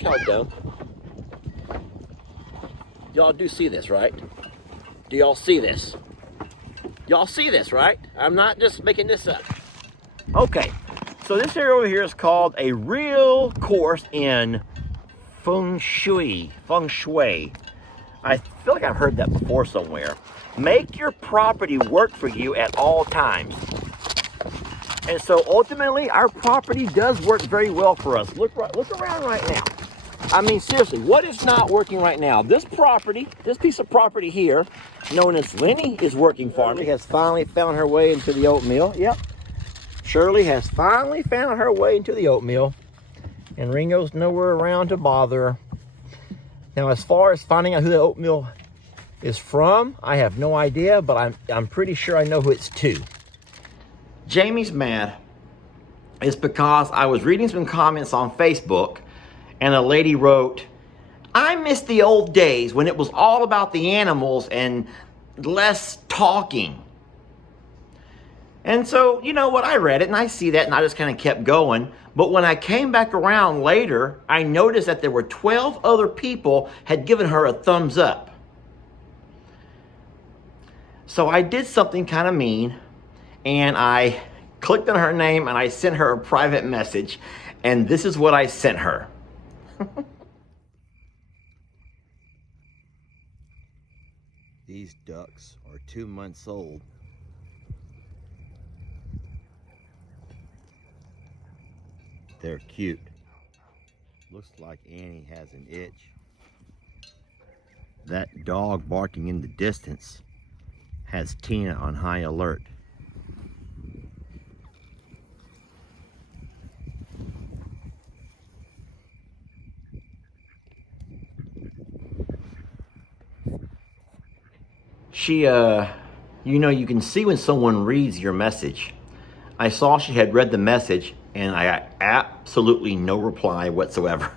Look how dumb. Y'all do see this, right? Do y'all see this? Y'all see this, right? I'm not just making this up. Okay, so this area over here is called a real course in feng shui. I feel like I've heard that before somewhere. Make your property work for you at all times. And so ultimately, our property does work very well for us. Look around right now. I mean, seriously, what is not working right now? This property, this piece of property here, known as Lenny, is working for me. Has finally found her way into the oatmeal. Yep. Shirley has finally found her way into the oatmeal. And Ringo's nowhere around to bother her. Now, as far as finding out who the oatmeal is from, I have no idea, but I'm pretty sure I know who it's to. Jamie's mad is because I was reading some comments on Facebook, and a lady wrote, I miss the old days when it was all about the animals and less talking. And so, you know what, I read it and I see that and I just kind of kept going. But when I came back around later, I noticed that there were 12 other people had given her a thumbs up. So I did something kind of mean, and I clicked on her name and I sent her a private message, and this is what I sent her. These ducks are 2 months old. They're cute. Looks like Annie has an itch. That dog barking in the distance has Tina on high alert. She, you know, you can see when someone reads your message. I saw she had read the message and I got absolutely no reply whatsoever.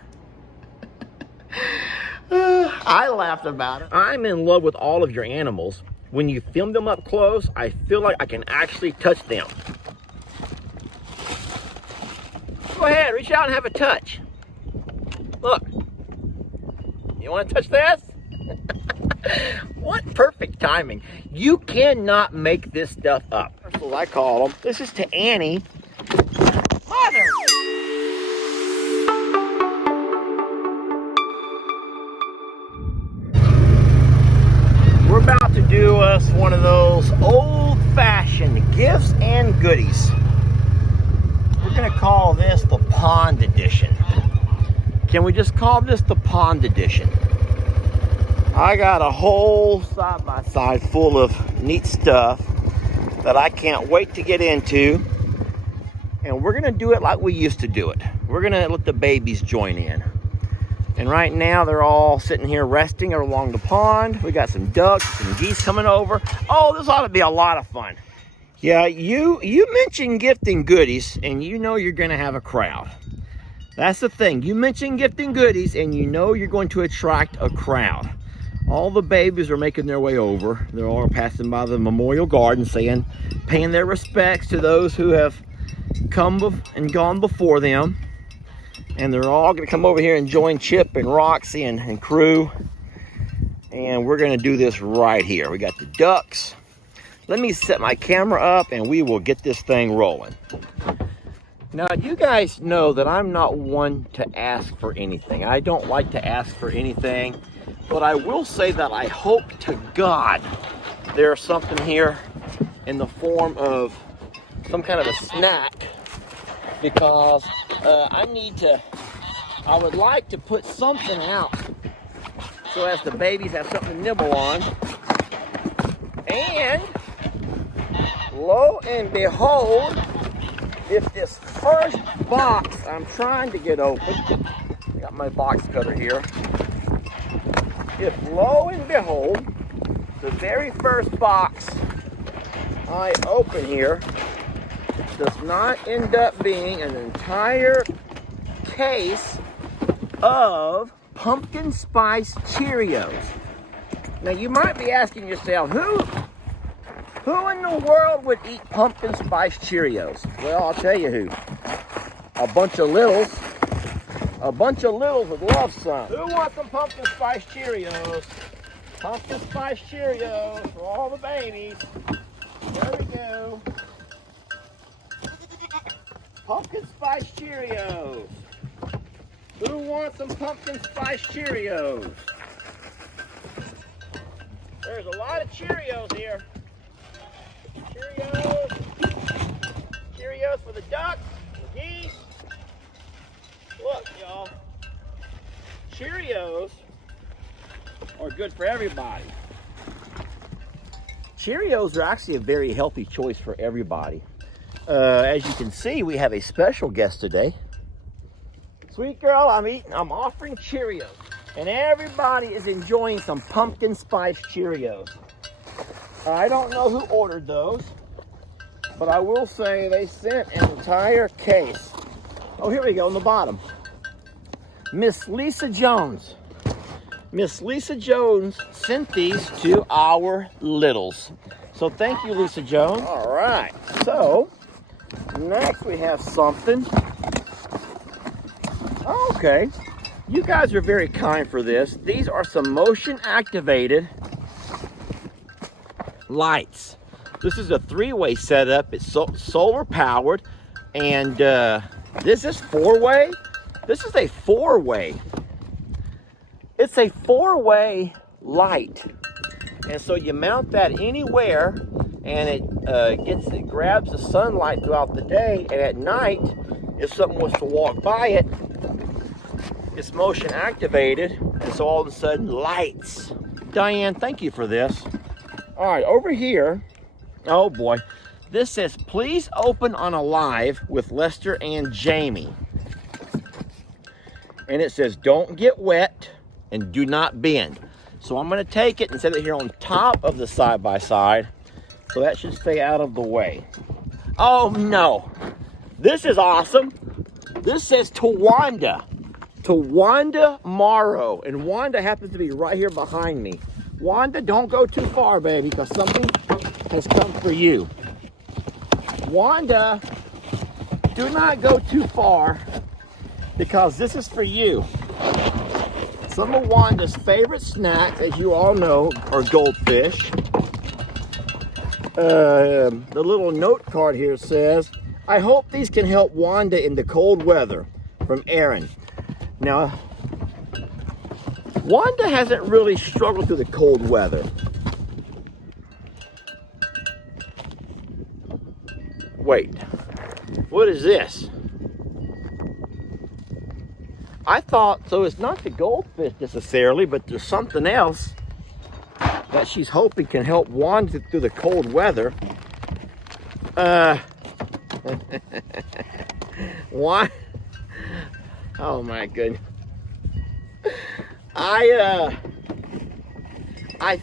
I laughed about it. I'm in love with all of your animals. When you film them up close, I feel like I can actually touch them. Go ahead, reach out and have a touch. Look. You want to touch this? What perfect timing. You cannot make this stuff up. That's what I call them. This is to Annie. Mother! We're about to do us one of those old-fashioned gifts and goodies. We're gonna call this the Pond Edition. Can we just call this the Pond Edition? I got a whole side-by-side full of neat stuff that I can't wait to get into. And we're gonna do it like we used to do it. We're gonna let the babies join in. And right now they're all sitting here resting along the pond. We got some ducks and geese coming over. Oh, this ought to be a lot of fun. Yeah, you mention gifting goodies and you know you're gonna have a crowd. That's the thing. You mention gifting goodies and you know you're going to attract a crowd. All the babies are making their way over. They're all passing by the memorial garden paying their respects to those who have come and gone before them. And they're all gonna come over here and join Chip and Roxy and crew. And we're gonna do this right here. We got the ducks. Let me set my camera up and we will get this thing rolling. Now, you guys know that I'm not one to ask for anything. I don't like to ask for anything, but I will say that I hope to God there's something here in the form of some kind of a snack, because I would like to put something out so as the babies have something to nibble on. And lo and behold, if this first box I'm trying to get open, I got my box cutter here. If lo and behold, the very first box I open here does not end up being an entire case of pumpkin spice Cheerios. Now you might be asking yourself, who in the world would eat pumpkin spice Cheerios? Well, I'll tell you who. A bunch of littles A bunch of littles would love some. Who wants some pumpkin spice Cheerios? Pumpkin spice Cheerios for all the babies. There we go. Pumpkin spice Cheerios. Who wants some pumpkin spice Cheerios? There's a lot of Cheerios here. Cheerios. Cheerios for the ducks, the geese. Look, y'all. Cheerios are good for everybody. Cheerios are actually a very healthy choice for everybody. As you can see, we have a special guest today. Sweet girl, I'm offering Cheerios. And everybody is enjoying some pumpkin spice Cheerios. I don't know who ordered those, but I will say they sent an entire case. Oh, here we go on the bottom. Miss Lisa Jones. Miss Lisa Jones sent these to our littles. So thank you, Lisa Jones. All right, so next we have something. Okay, you guys are very kind for this. These are some motion activated lights. This is a 3-way setup. It's solar powered, and this is 4-way. This is a 4-way. It's a 4-way light, and so you mount that anywhere, and it grabs the sunlight throughout the day, and at night, if someone was to walk by it, it's motion activated, and so all of a sudden lights. Diane, thank you for this. All right, over here, oh boy, this says please open on Alive with Lester and Jamie. And it says don't get wet and do not bend. So I'm gonna take it and set it here on top of the side-by-side, so that should stay out of the way. Oh no, this is awesome. This says Tawanda Morrow, and Wanda happens to be right here behind me. Wanda, don't go too far, baby, because something has come for you. Wanda, do not go too far, because this is for you. Some of Wanda's favorite snacks, as you all know, are goldfish. The little note card here says, I hope these can help Wanda in the cold weather, from Aaron. Now, Wanda hasn't really struggled through the cold weather. Wait, what is this? I thought, so it's not the goldfish necessarily, but there's something else that she's hoping can help Wanda through the cold weather. Why? Oh my goodness. I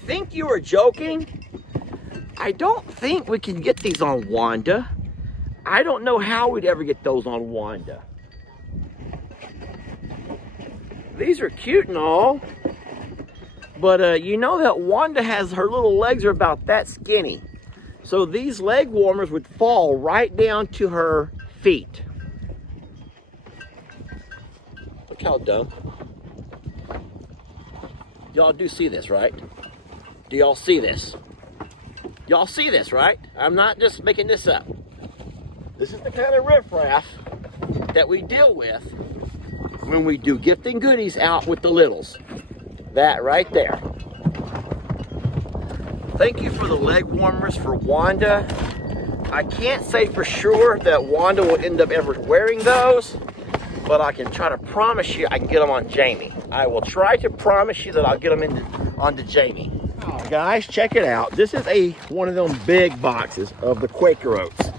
think you were joking. I don't think we can get these on Wanda. I don't know how we'd ever get those on Wanda. These are cute and all, but you know that Wanda has, her little legs are about that skinny. So these leg warmers would fall right down to her feet. Look how dumb. Y'all do see this, right? Do y'all see this? Y'all see this, right? I'm not just making this up. This is the kind of riffraff that we deal with when we do gifting goodies out with the littles. That right there. Thank you for the leg warmers for Wanda. I can't say for sure that Wanda will end up ever wearing those, but I can try to promise you I can get them on Jamie. I will try to promise you that I'll get them onto Jamie. Oh, guys, check it out. This is one of them big boxes of the Quaker Oats.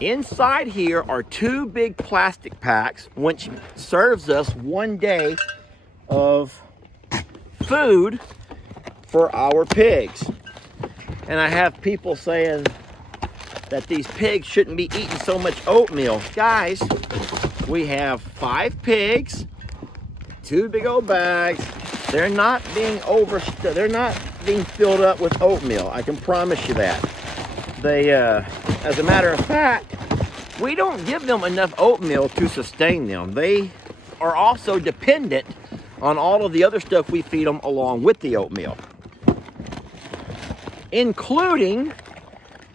Inside here are 2 big plastic packs, which serves us 1 day of food for our pigs. And I have people saying that these pigs shouldn't be eating so much oatmeal. Guys, we have 5 pigs, 2 big old bags. They're not being filled up with oatmeal. I can promise you that. They, as a matter of fact, we don't give them enough oatmeal to sustain them. They are also dependent on all of the other stuff we feed them along with the oatmeal, including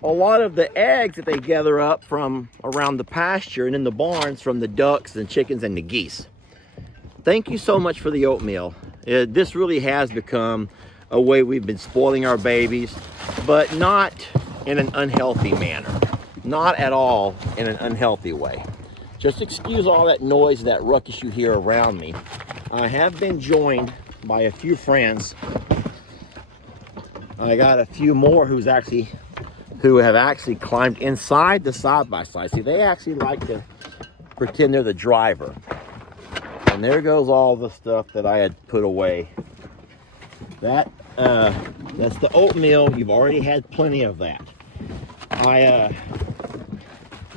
a lot of the eggs that they gather up from around the pasture and in the barns from the ducks and chickens and the geese. Thank you so much for the oatmeal. This really has become a way we've been spoiling our babies, but not in an unhealthy manner. Not at all in an unhealthy way. Just excuse all that noise, that ruckus you hear around me. I have been joined by a few friends. I got a few more who have actually climbed inside the side-by-side. See, they actually like to pretend they're the driver. And there goes all the stuff that I had put away. That's the oatmeal. You've already had plenty of that.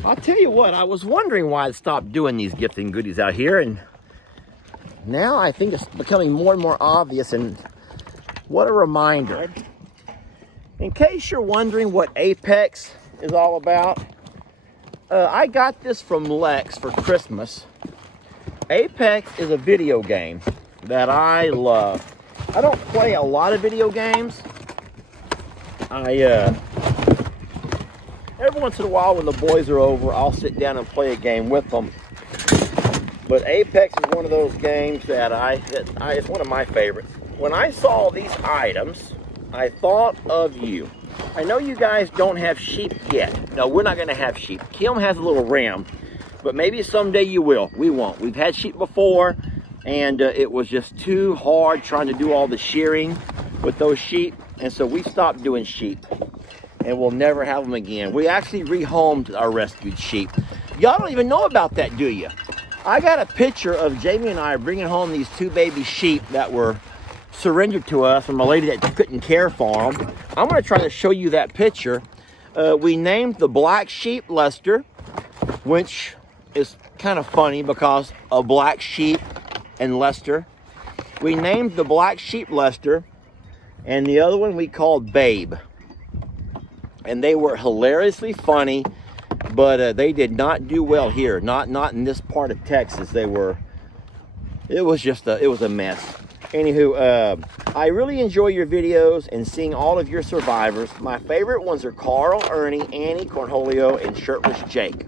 I'll tell you what, I was wondering why I stopped doing these gifts and goodies out here, and now I think it's becoming more and more obvious, and what a reminder. In case you're wondering what Apex is all about, I got this from Lex for Christmas. Apex is a video game that I love. I don't play a lot of video games. Every once in a while when the boys are over, I'll sit down and play a game with them. But Apex is one of those games that it's one of my favorites. When I saw these items, I thought of you. I know you guys don't have sheep yet. No, we're not going to have sheep. Kim has a little ram, but maybe someday you will. We won't. We've had sheep before, and it was just too hard trying to do all the shearing with those sheep, and so we stopped doing sheep, and we'll never have them again. We actually rehomed our rescued sheep. Y'all don't even know about that, do you? I got a picture of Jamie and I bringing home these 2 baby sheep that were surrendered to us from a lady that couldn't care for them. I'm going to try to show you that picture. We named the black sheep Lester, which is kind of funny because a black sheep and Lester. We named the black sheep Lester, and the other one we called Babe. And they were hilariously funny, but they did not do well here. Not in this part of Texas. It was a mess. Anywho, I really enjoy your videos and seeing all of your survivors. My favorite ones are Carl, Ernie, Annie, Cornholio, and Shirtless Jake.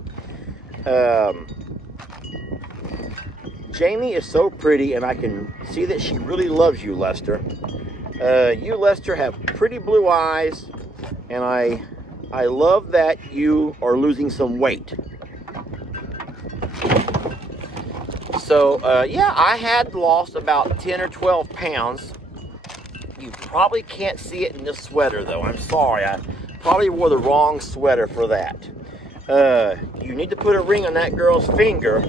Jamie is so pretty, and I can see that she really loves you, Lester. You, Lester, have pretty blue eyes, and I love that you are losing some weight. So, yeah, I had lost about 10 or 12 pounds. You probably can't see it in this sweater, though. I'm sorry. I probably wore the wrong sweater for that. You need to put a ring on that girl's finger.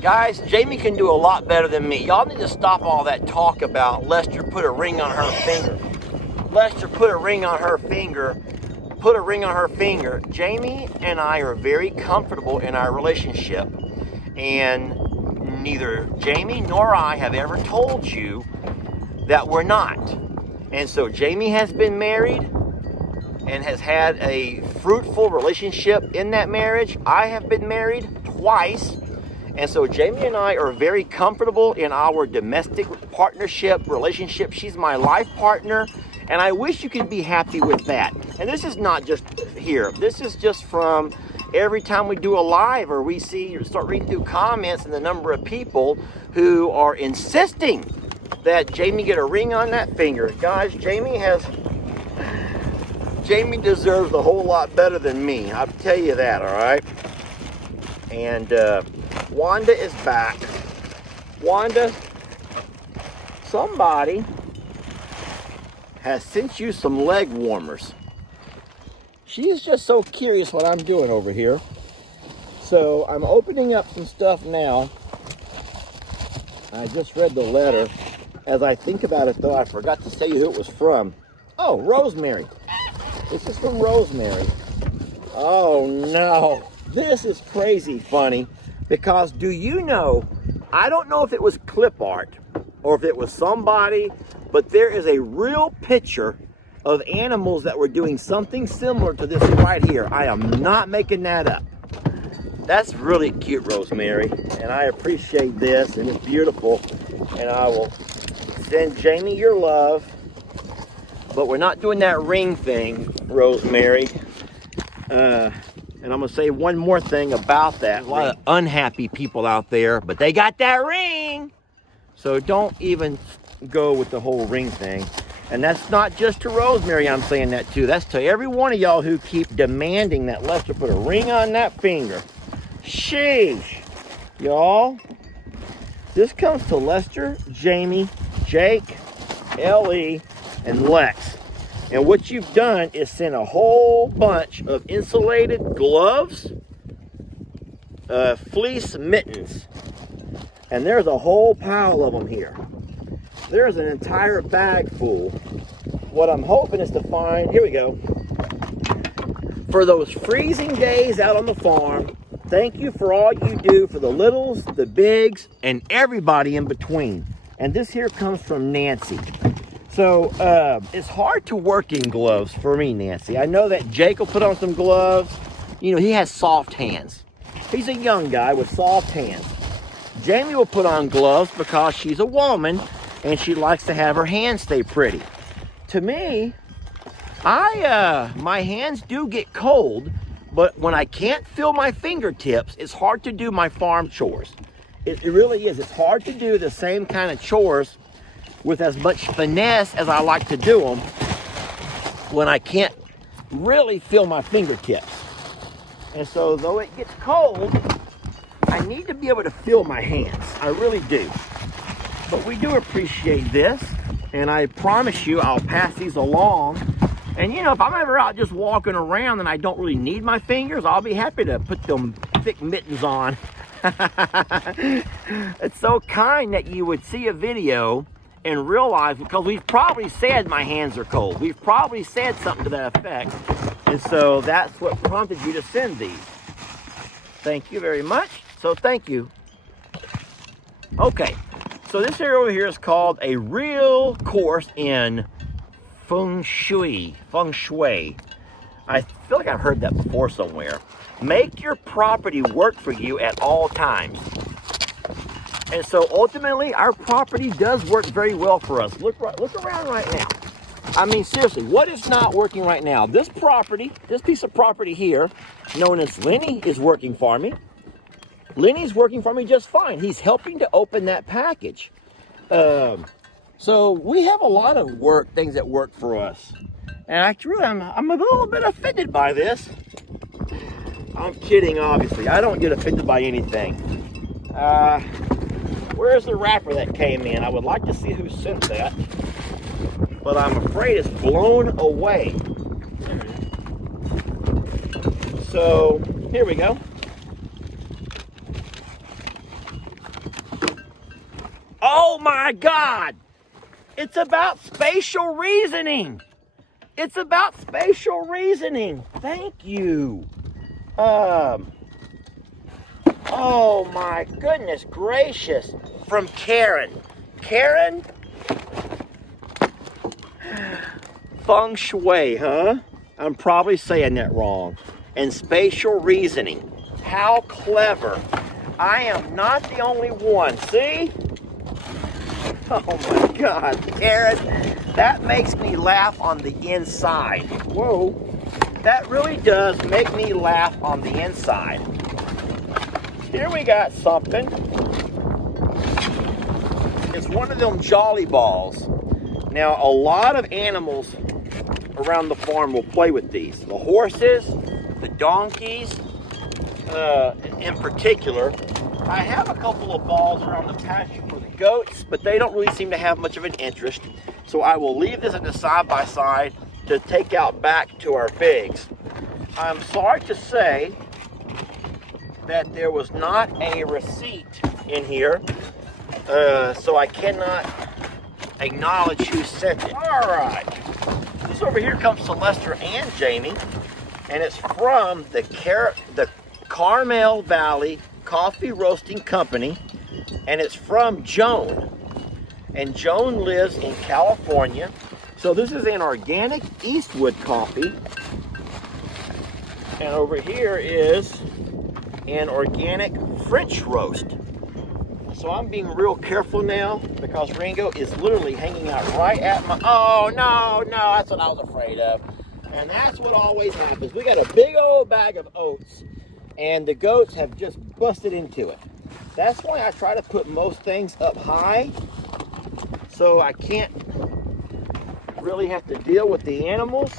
Guys, Jamie can do a lot better than me. Y'all need to stop all that talk about Lester put a ring on her finger. Lester put a ring on her finger. Put a ring on her finger. Jamie and I are very comfortable in our relationship. And neither Jamie nor I have ever told you that we're not. And so Jamie has been married and has had a fruitful relationship in that marriage. I have been married twice. And so Jamie and I are very comfortable in our domestic partnership relationship. She's my life partner, and I wish you could be happy with that. And this is not just here. This is just from every time we do a live or we start reading through comments and the number of people who are insisting that Jamie get a ring on that finger. Guys, Jamie deserves a whole lot better than me. I'll tell you that, all right? And Wanda is back. Wanda, somebody has sent you some leg warmers. She is just so curious what I'm doing over here. So I'm opening up some stuff now. I just read the letter. As I think about it, though, I forgot to tell you who it was from. Oh, Rosemary. This is from Rosemary. Oh, no. This is crazy funny. Because do you know, I don't know if it was clip art or if it was somebody, but there is a real picture of animals that were doing something similar to this right here. I am not making that up. That's really cute, Rosemary, and I appreciate this, and it's beautiful. And I will send Jamie your love, but we're not doing that ring thing, Rosemary. And I'm gonna say one more thing about that. There's a lot of unhappy people out there, but they got that ring. So don't even go with the whole ring thing. And that's not just to Rosemary I'm saying that to. That's to every one of y'all who keep demanding that Lester put a ring on that finger. Sheesh. Y'all, this comes to Lester, Jamie, Jake, Ellie, and Lex. And what you've done is sent a whole bunch of insulated gloves, fleece mittens, and there's a whole pile of them here. There's an entire bag full. What I'm hoping is to find, here we go, for those freezing days out on the farm. Thank you for all you do for the littles, the bigs, and everybody in between. And this here comes from Nancy. So it's hard to work in gloves for me, Nancy. I know that Jake will put on some gloves. You know, he has soft hands. He's a young guy with soft hands. Jamie will put on gloves because she's a woman and she likes to have her hands stay pretty. To me, my hands do get cold, but when I can't feel my fingertips, it's hard to do my farm chores. It really is. It's hard to do the same kind of chores with as much finesse as I like to do them when I can't really feel my fingertips. And so though it gets cold, I need to be able to feel my hands. I really do. But we do appreciate this, and I promise you I'll pass these along. And you know, if I'm ever out just walking around and I don't really need my fingers, I'll be happy to put them thick mittens on. It's so kind that you would see a video and realize, because we've probably said my hands are cold. We've probably said something to that effect. And so that's what prompted you to send these. Thank you very much. So thank you. Okay, so this area over here is called a real course in feng shui. I feel like I've heard that before somewhere. Make your property work for you at all times. And so ultimately, our property does work very well for us. Look around right now. I mean, seriously, what is not working right now? This property, this piece of property here, known as Lenny, is working for me. Lenny's working for me just fine. He's helping to open that package. So we have a lot of things that work for us. And actually, I'm a little bit offended by this. I'm kidding, obviously. I don't get offended by anything. Where's the wrapper that came in? I would like to see who sent that, but I'm afraid it's blown away. So here we go. Oh my God! It's about spatial reasoning. It's about spatial reasoning. Thank you. Oh my goodness gracious. From Karen. Karen? Feng shui, huh? I'm probably saying that wrong. And spatial reasoning. How clever. I am not the only one. See? Oh my God, Karen. That makes me laugh on the inside. Whoa. That really does make me laugh on the inside. Here we got something. It's one of them jolly balls. Now, a lot of animals around the farm will play with these. The horses, the donkeys, in particular. I have a couple of balls around the pasture for the goats, but they don't really seem to have much of an interest. So I will leave this in the side-by-side to take out back to our pigs. I'm sorry to say that there was not a receipt in here, so I cannot acknowledge who sent it. All right, this over here comes to Lester and Jamie, and it's from the Carmel Valley Coffee Roasting Company, and it's from Joan. And Joan lives in California. So this is an organic Eastwood coffee. And over here is and organic French roast. So I'm being real careful now because Ringo is literally hanging out right at my, oh no, that's what I was afraid of. And that's what always happens. We got a big old bag of oats and the goats have just busted into it. That's why I try to put most things up high so I can't really have to deal with the animals.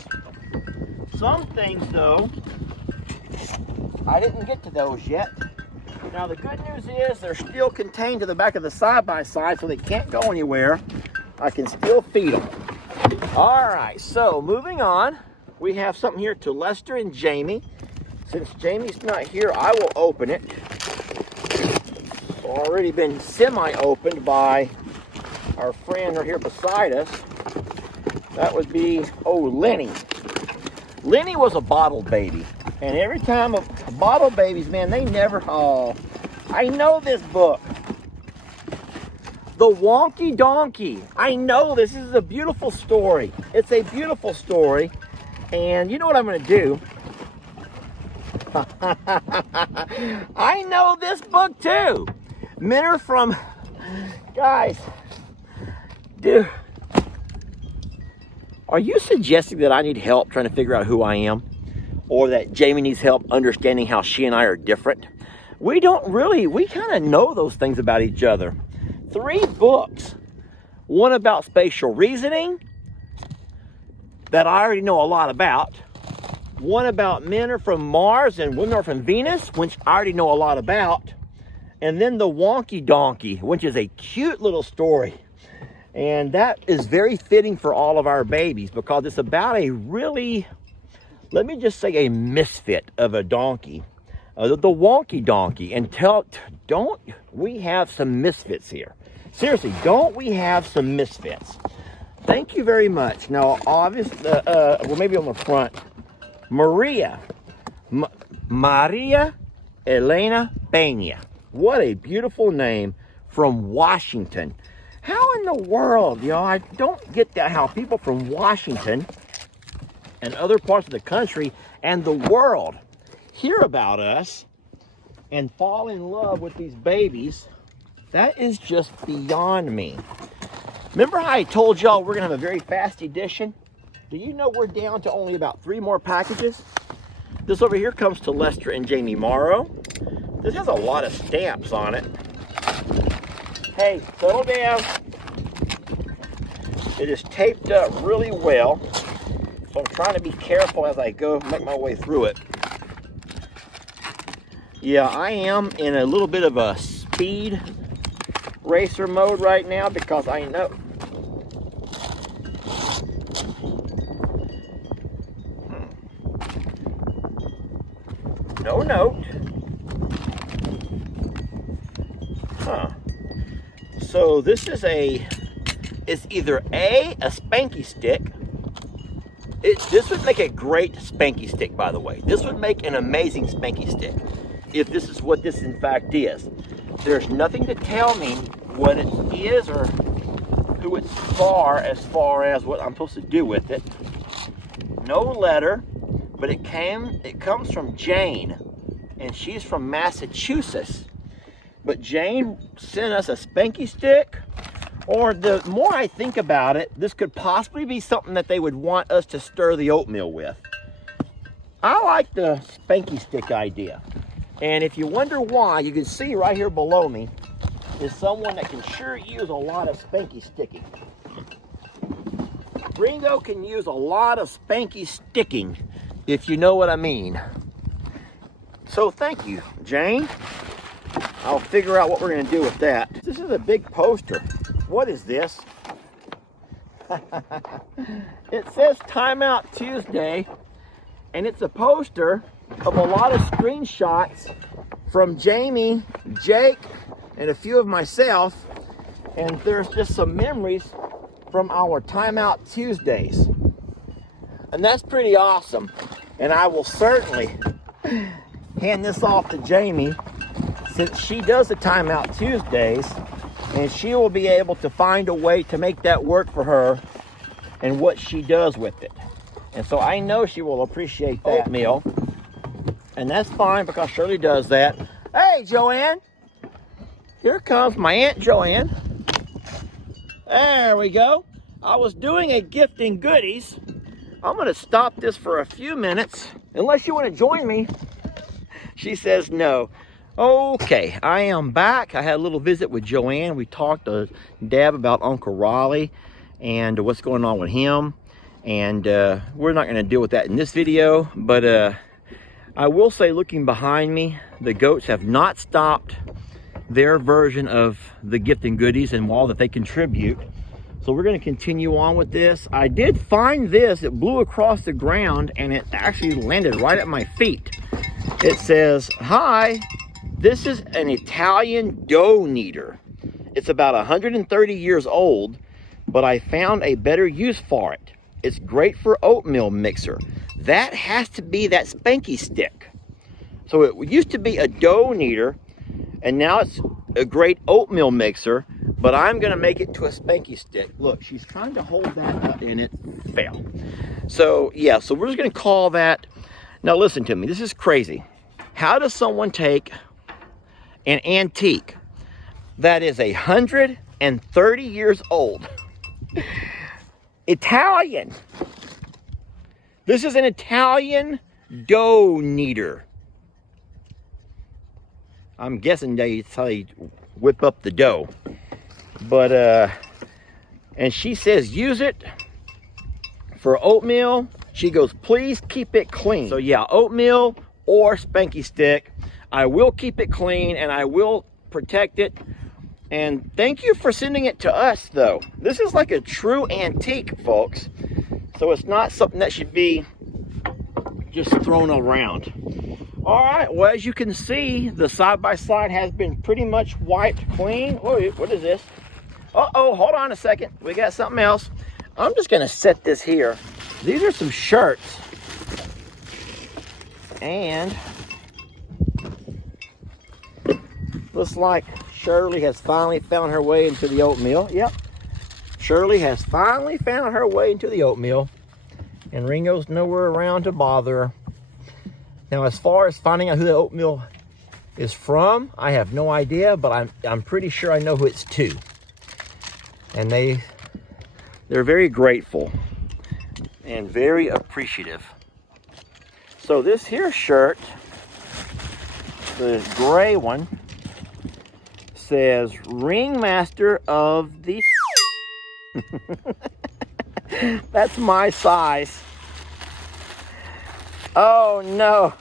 Some things though, I didn't get to those yet. Now the good news is they're still contained to the back of the side-by-side so they can't go anywhere. I can still feed them. All right, so moving on, we have something here to Lester and Jamie. Since Jamie's not here, I will open it. It's already been semi-opened by our friend right here beside us. That would be, oh, Lenny. Lenny was a bottle baby. And every time a bottle babies, man, they never, oh, I know this book. The Wonky Donkey. I know this is a beautiful story. It's a beautiful story. And you know what I'm going to do? I know this book too. Men are from, guys, dude, are you suggesting that I need help trying to figure out who I am? Or that Jamie needs help understanding how she and I are different? We don't really, we kind of know those things about each other. 3 books. One about spatial reasoning that I already know a lot about. One about men are from Mars and women are from Venus, which I already know a lot about. And then the Wonky Donkey, which is a cute little story. And that is very fitting for all of our babies because it's about a really, let me just say, a misfit of a donkey, the Wonky Donkey. And don't we have some misfits here? Seriously, don't we have some misfits? Thank you very much. Now, obviously, well, maybe on the front, Maria Elena Peña. What a beautiful name from Washington. How in the world, y'all? I don't get that, how people from Washington and other parts of the country and the world hear about us and fall in love with these babies. That is just beyond me. Remember how I told y'all we're gonna have a very fast edition? Do you know we're down to only about 3 more packages? This over here comes to Lester and Jamie Morrow. This has a lot of stamps on it. Hey, settle down. It is taped up really well. So I'm trying to be careful as I go, make my way through it. Yeah, I am in a little bit of a speed racer mode right now because I know. No note. Huh. So this is it's either a spanky stick. This would make a great spanky stick, by the way. This would make an amazing spanky stick if this is what this in fact is. There's nothing to tell me what it is or who it's for as far as what I'm supposed to do with it. No letter, but it comes from Jane, and she's from Massachusetts. But Jane sent us a spanky stick, or the more I think about it, this could possibly be something that they would want us to stir the oatmeal with. I like the spanky stick idea. And if you wonder why, you can see right here below me is someone that can sure use a lot of spanky sticking. Ringo can use a lot of spanky sticking, if you know what I mean. So thank you, Jane. I'll figure out what we're gonna do with that. This is a big poster. What is this? It says Timeout Tuesday, and it's a poster of a lot of screenshots from Jamie, Jake, and a few of myself. And there's just some memories from our Timeout Tuesdays. And that's pretty awesome. And I will certainly hand this off to Jamie since she does the Timeout Tuesdays, and she will be able to find a way to make that work for her and what she does with it. And so I know she will appreciate that meal. And that's fine because Shirley does that. Hey, Joanne. Here comes my Aunt Joanne. There we go. I was doing a gifting goodies. I'm going to stop this for a few minutes. Unless you want to join me. She says no. Okay, I am back. I had a little visit with Joanne. We talked to Deb about Uncle Raleigh and what's going on with him. And we're not going to deal with that in this video. But I will say, looking behind me, the goats have not stopped their version of the gifting goodies and all that they contribute. So we're going to continue on with this. I did find this. It blew across the ground and it actually landed right at my feet. It says, "Hi, this is an Italian dough kneader. It's about 130 years old, but I found a better use for it. It's great for oatmeal mixer." That has to be that spanky stick. So it used to be a dough kneader, and now it's a great oatmeal mixer, but I'm gonna make it to a spanky stick. Look, she's trying to hold that up and it failed. So yeah, so we're just gonna call that. Now listen to me, this is crazy. How does someone take an antique that is 130 years old, Italian? This is an Italian dough kneader. I'm guessing that's how they whip up the dough. But, and she says, use it for oatmeal. She goes, please keep it clean. So yeah, oatmeal or spanky stick. I will keep it clean and I will protect it. And thank you for sending it to us though. This is like a true antique, folks. So it's not something that should be just thrown around. All right, well, as you can see, the side-by-side has been pretty much wiped clean. Whoa, what is this? Uh-oh, hold on a second. We got something else. I'm just gonna set this here. These are some shirts. And looks like Shirley has finally found her way into the oatmeal. Yep. Shirley has finally found her way into the oatmeal, and Ringo's nowhere around to bother her. Now, as far as finding out who the oatmeal is from, I have no idea, but I'm pretty sure I know who it's to. And they're very grateful and very appreciative. So this here shirt, the gray one, says Ringmaster of the That's my size. Oh no.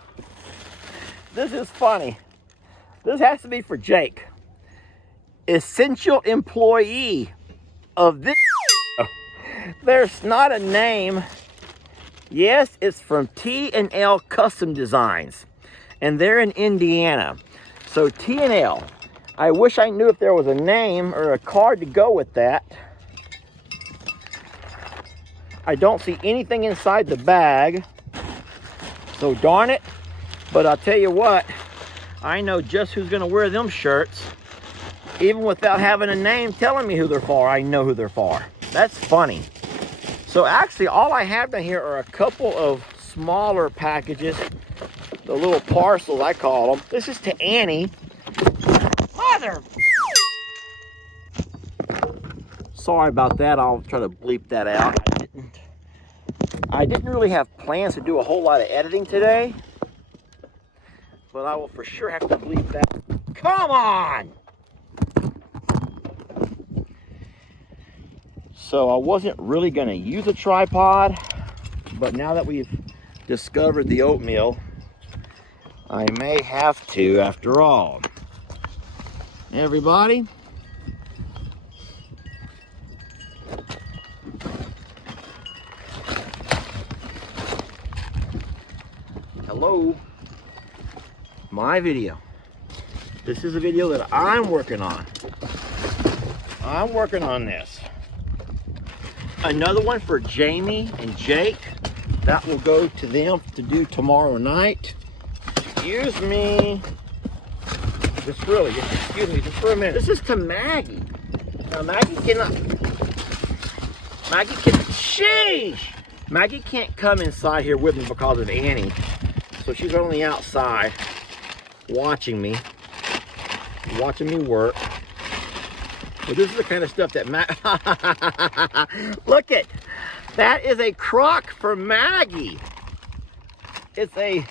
This is funny. This has to be for Jake. Essential employee of this. There's not a name. Yes, it's from T&L Custom Designs. And they're in Indiana. So T&L. I wish I knew if there was a name or a card to go with that. I don't see anything inside the bag. So darn it. But I'll tell you what, I know just who's gonna wear them shirts. Even without having a name telling me who they're for, I know who they're for. That's funny. So actually all I have down here are a couple of smaller packages. The little parcels, I call them. This is to Annie. Mother! Sorry about that. I'll try to bleep that out. I didn't really have plans to do a whole lot of editing today, but I will for sure have to bleep that. Come on! So I wasn't really going to use a tripod, but now that we've discovered the oatmeal, I may have to after all. Everybody, hello, my video. This is a video that I'm working on. I'm working on this. Another one for Jamie and Jake. That will go to them to do tomorrow night. Excuse me. Just excuse me just for a minute. This is to Maggie. Now Maggie can't come inside here with me because of Annie. So she's on the outside watching me work. But this is the kind of stuff that look at that is a crock for Maggie. It's a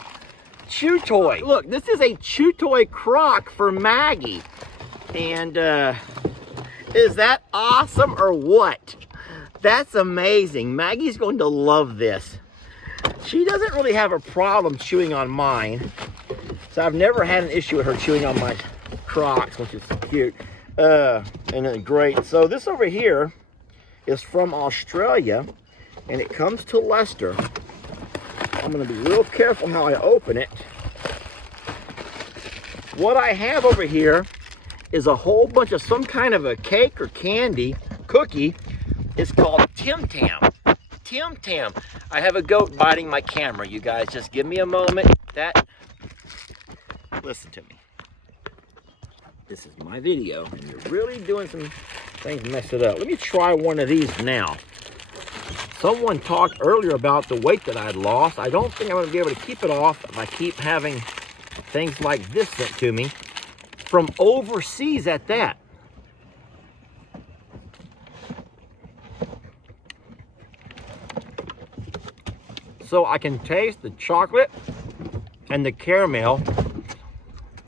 chew toy. Look, this is a chew toy crock for Maggie. And is that awesome or what? That's amazing. Maggie's going to love this. She doesn't really have a problem chewing on mine. So I've never had an issue with her chewing on my Crocs, which is cute. And then great. So this over here is from Australia, and it comes to Lester. I'm going to be real careful how I open it. What I have over here is a whole bunch of some kind of a cake or candy, cookie. It's called Tim Tam. Tim Tam. I have a goat biting my camera, you guys. Just give me a moment. Listen to me. This is my video, and you're really doing some things to mess it up. Let me try one of these now. Someone talked earlier about the weight that I'd lost. I don't think I'm going to be able to keep it off if I keep having things like this sent to me from overseas at that. So I can taste the chocolate and the caramel.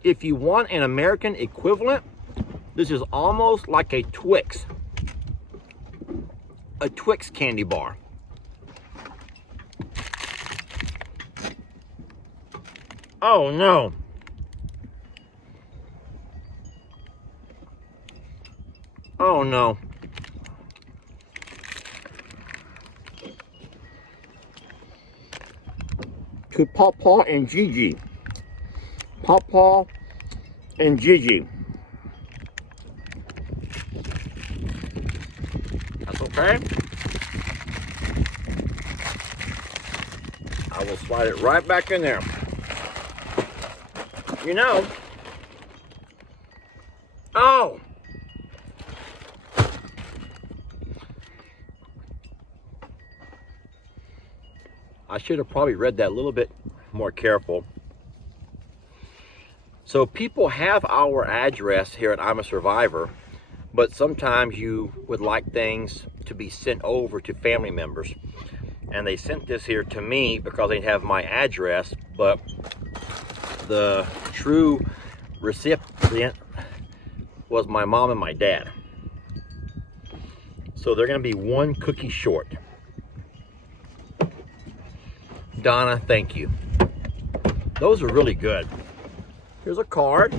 If you want an American equivalent, this is almost like a Twix candy bar. Oh no. Oh no. To Papa and Gigi. Papa and Gigi. That's okay. I will slide it right back in there. You know, oh, I should have probably read that a little bit more careful. So people have our address here at I'm a Survivor, but sometimes you would like things to be sent over to family members. And they sent this here to me because they have my address, but the true recipient was my mom and my dad. So they're going to be one cookie short. Donna, thank you. Those are really good. Here's a card.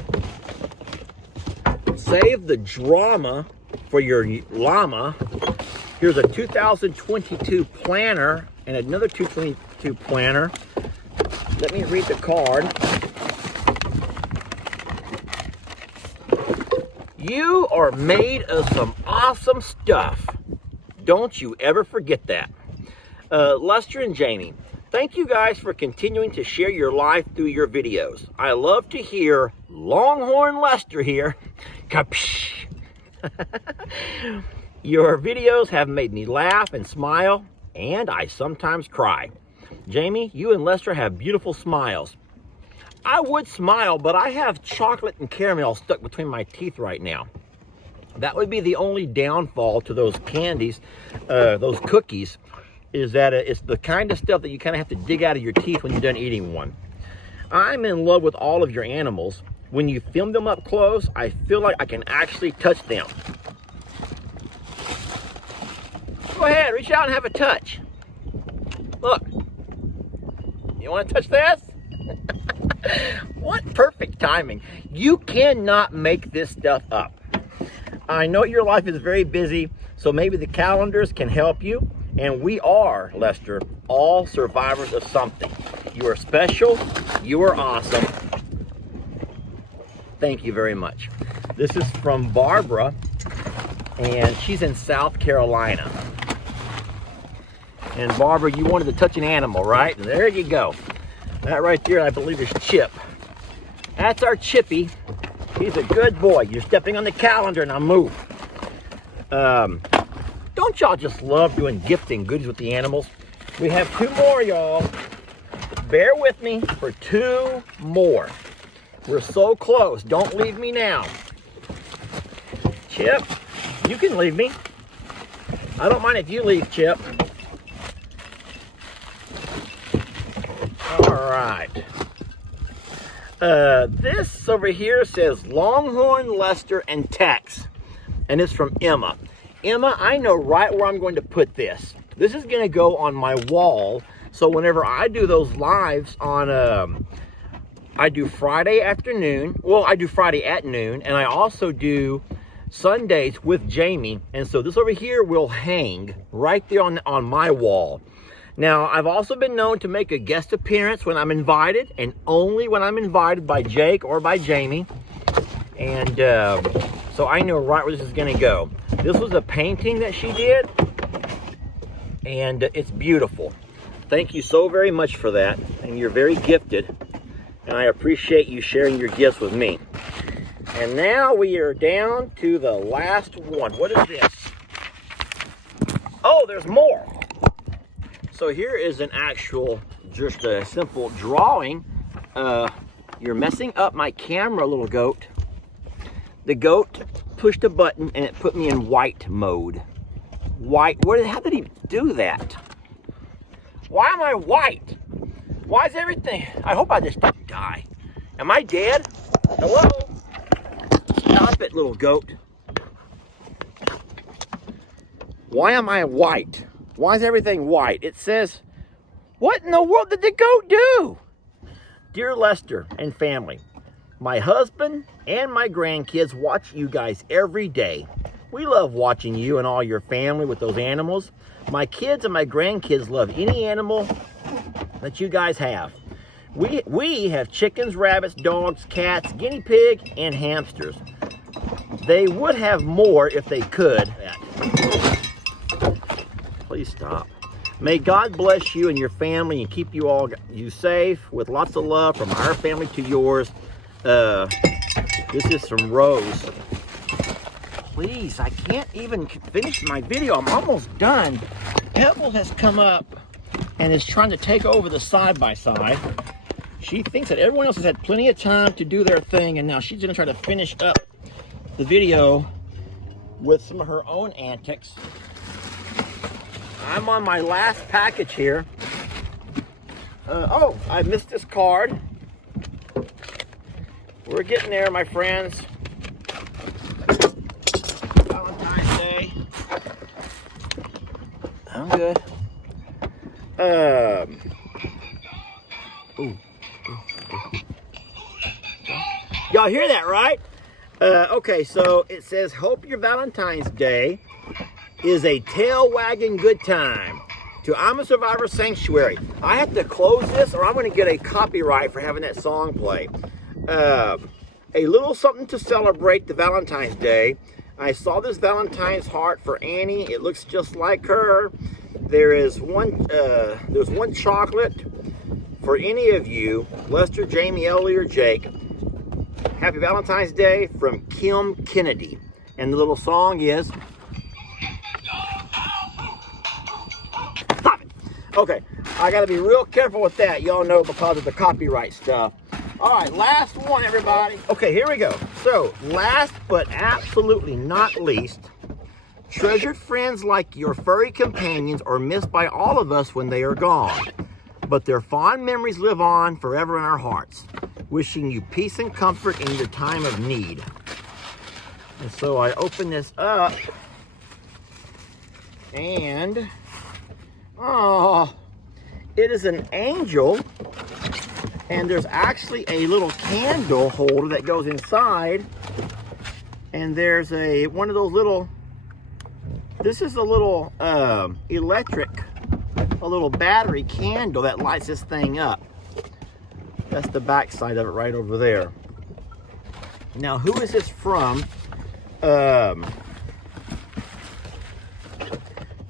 Save the drama for your llama. Here's a 2022 planner and another 2022 planner. Let me read the card. You are made of some awesome stuff. Don't you ever forget that. Lester and Jamie, thank you guys for continuing to share your life through your videos. I love to hear Longhorn Lester here. Kapsh. Your videos have made me laugh and smile, and I sometimes cry. Jamie, you and Lester have beautiful smiles. I would smile, but I have chocolate and caramel stuck between my teeth right now. That would be the only downfall to those candies, those cookies, is that it's the kind of stuff that you kind of have to dig out of your teeth when you're done eating one. I'm in love with all of your animals. When you film them up close, I feel like I can actually touch them. Go ahead, reach out and have a touch. Look. You want to touch this? What perfect timing. You cannot make this stuff up. I know your life is very busy, so maybe the calendars can help you. And we are, Lester, all survivors of something. You are special. You are awesome. Thank you very much. This is from Barbara, and she's in South Carolina. And Barbara, you wanted to touch an animal, right? And there you go. That right there, I believe, is Chip. That's our Chippy. He's a good boy. You're stepping on the calendar, now move. Don't y'all just love doing gifting goodies with the animals? We have two more, y'all. bear with me for 2 more. We're so close. Don't leave me now. Chip, you can leave me. I don't mind if you leave, Chip. All right. This over here says Longhorn, Lester, and Tex. And it's from Emma. Emma, I know right where I'm going to put this. This is going to go on my wall. So whenever I do those lives on, I do Friday afternoon. Well, I do Friday at noon. And I also do Sundays with Jamie. And so this over here will hang right there on my wall. Now, I've also been known to make a guest appearance when I'm invited, and only when I'm invited by Jake or by Jamie. And so I know right where this is going to go. This was a painting that she did, and it's beautiful. Thank you so very much for that, and you're very gifted, and I appreciate you sharing your gifts with me. And now we are down to the last one. What is this? Oh, there's more. So here is an actual, just a simple drawing. You're messing up my camera, little goat. The goat pushed a button and it put me in white mode. White, how did he do that? Why am I white? Why is everything, I hope I just didn't die. Am I dead? Hello? Stop it, little goat. Why am I white? Why is everything white? It says, what in the world did the goat do? Dear Lester and family, my husband and my grandkids watch you guys every day. We love watching you and all your family with those animals. My kids and my grandkids love any animal that you guys have. We have chickens, rabbits, dogs, cats, guinea pig, and hamsters. They would have more if they could. Please stop. May God bless you and your family and keep you safe with lots of love from our family to yours. This is from Rose. Please, I can't even finish my video. I'm almost done. Pebble has come up and is trying to take over the side-by-side. She thinks that everyone else has had plenty of time to do their thing, and now she's going to try to finish up the video with some of her own antics. I'm on my last package here. Oh, I missed this card. We're getting there, my friends. Valentine's Day. I'm good. Y'all hear that, right? Okay, so it says, hope your Valentine's Day is a tail wagging good time. To I'm a Survivor Sanctuary. I have to close this or I'm going to get a copyright for having that song play. A little something to celebrate the Valentine's Day. I saw this Valentine's heart for Annie. It looks just like her. There's one chocolate for any of you, Lester, Jamie, Ellie, or Jake. Happy Valentine's Day from Kim Kennedy. And the little song is... Stop it. Okay, I got to be real careful with that. Y'all know because of the copyright stuff. All right, last one, everybody. Okay, here we go. So, last but absolutely not least, treasured friends like your furry companions are missed by all of us when they are gone. But their fond memories live on forever in our hearts. Wishing you peace and comfort in your time of need. And so I open this up. And, oh, it is an angel. And there's actually a little candle holder that goes inside. And there's one of those little, this is a little electric, a little battery candle that lights this thing up. That's the back side of it right over there. Now, who is this from?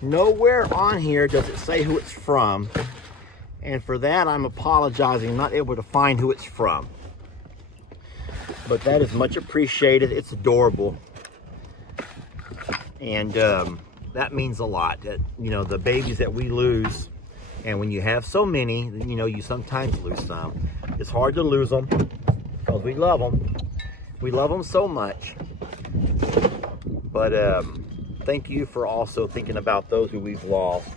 Nowhere on here does it say who it's from. And for that, I'm apologizing. I'm not able to find who it's from. But that is much appreciated. It's adorable. And that means a lot. That, you know, the babies that we lose And when you have so many, you know, you sometimes lose some. It's hard to lose them because we love them. We love them so much. But thank you for also thinking about those who we've lost.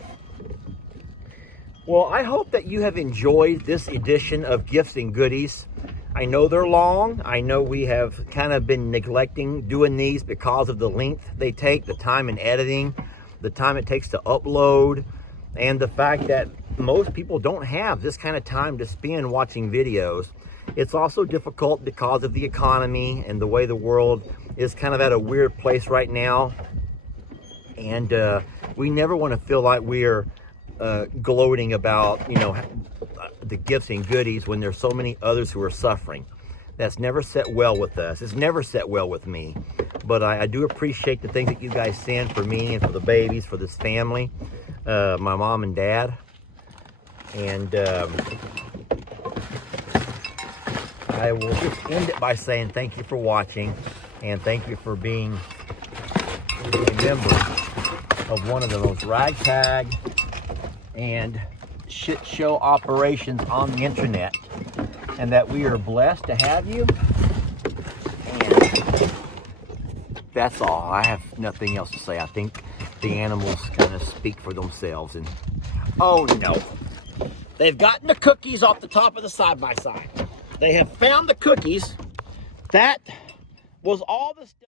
Well, I hope that you have enjoyed this edition of Gifts and Goodies. I know they're long. I know we have kind of been neglecting doing these because of the length they take, the time in editing, the time it takes to upload, and the fact that most people don't have this kind of time to spend watching videos. It's also difficult because of the economy and the way the world is kind of at a weird place right now. And we never want to feel like we're gloating about, you know, the gifts and goodies when there's so many others who are suffering. That's never set well with us. It's never set well with me. But I do appreciate the things that you guys send for me and for the babies, for this family, my mom and dad. And I will just end it by saying thank you for watching, and thank you for being a member of one of the most ragtag and shit show operations on the internet, and that we are blessed to have you. And that's all. I have nothing else to say. I think the animals kind of speak for themselves. And oh no, they've gotten the cookies off the top of the side-by-side. They have found the cookies. That was all the stuff.